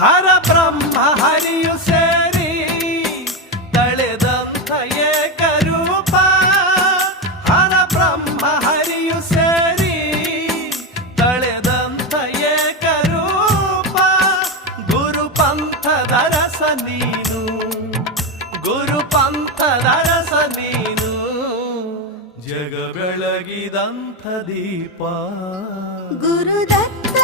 ಹರ ಬ್ರಹ್ಮ ಹರಿಯು ಸೇರಿ ತಳೆದಂಥ ಏಕರೂಪ ಹರ ಬ್ರಹ್ಮ ಹರಿಯು ಸೇರಿ ತಳೆದಂಥ ಏಕರೂಪ ಗುರು ಪಂಥದ ರಸ ನೀನು ಬೆಳಗಿದಂಥ ದೀಪ ಗುರುದತ್ತ